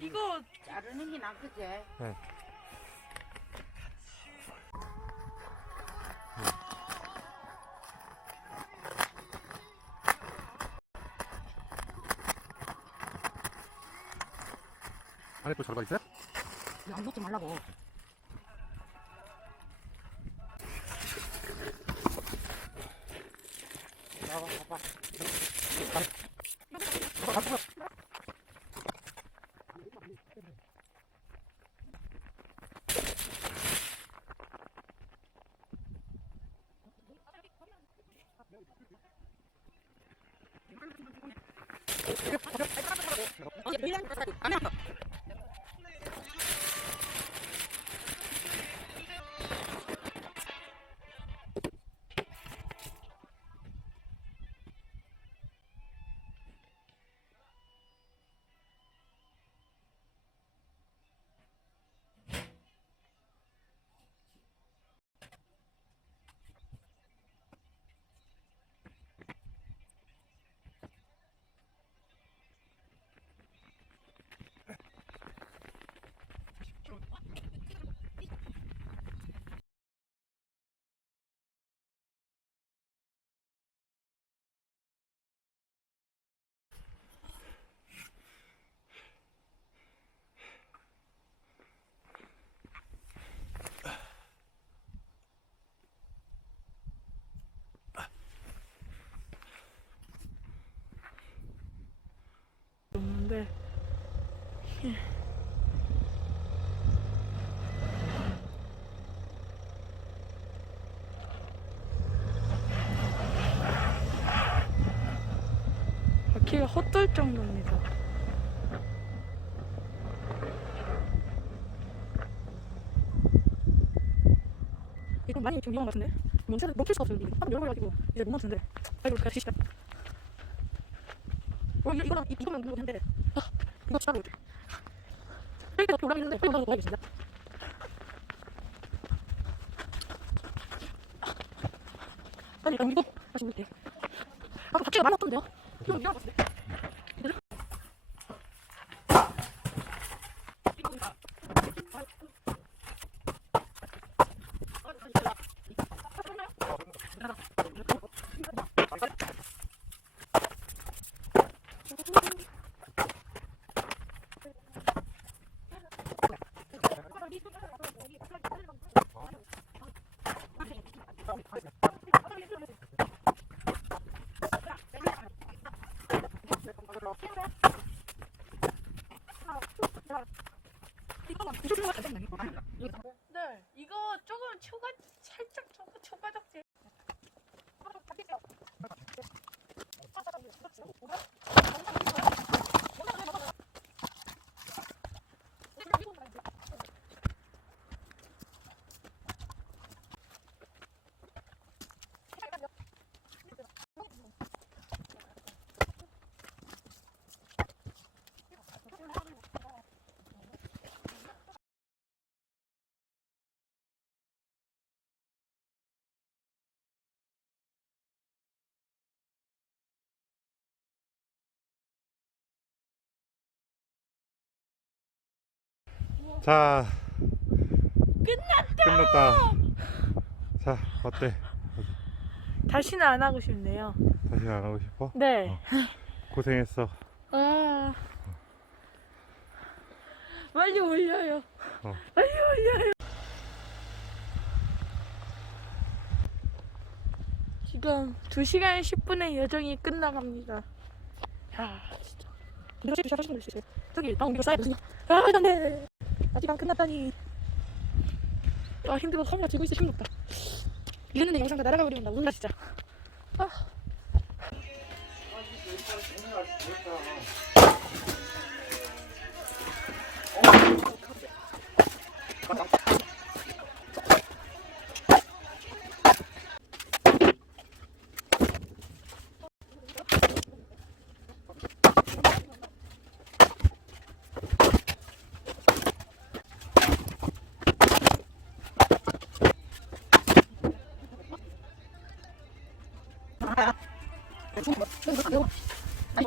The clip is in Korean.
이거 자르는 게 낫겠지? 네. 안에 또 자르가 있어요? 안 놓지 말라고. 나와, 봐봐. 없는데 바퀴가 헛돌 정도입니다. 이거 많이 좀 위험한 것 같은데? 멈출 수가 없어요. 한번 열어버려가지고 이제 못 멈추는데. 아이고 같이 시작. 이거면 누구 텐데. 아, 이거 진짜로. 이렇게 어떻게 올라가는데 빨리 올라가고 가야겠습니다. 빨리 이거 다시 올릴게요. 아까 바퀴가 많이 없던데요? 이거 위험한 것 같은데? 자, 끝났다. 끝났다. 자, 어때? 다시는 안 하고 싶네요. 다시 안 하고 싶어? 네. 고생했어. 아. 빨리 올려요. 어. 빨리 올려요. 지금 2시간 10분의 여정이 끝나갑니다. 아, 진짜. 근데 어차피 하시는 수 있어요. 저기 방금 이거 쌓여거든요. 아, 안돼. 아직 안 끝났다니. 아, 힘들어. 카메라 들고 있어 힘들다. 이랬는데 영상 다 날아가 버리면 나 울라 진짜. 아. 아니,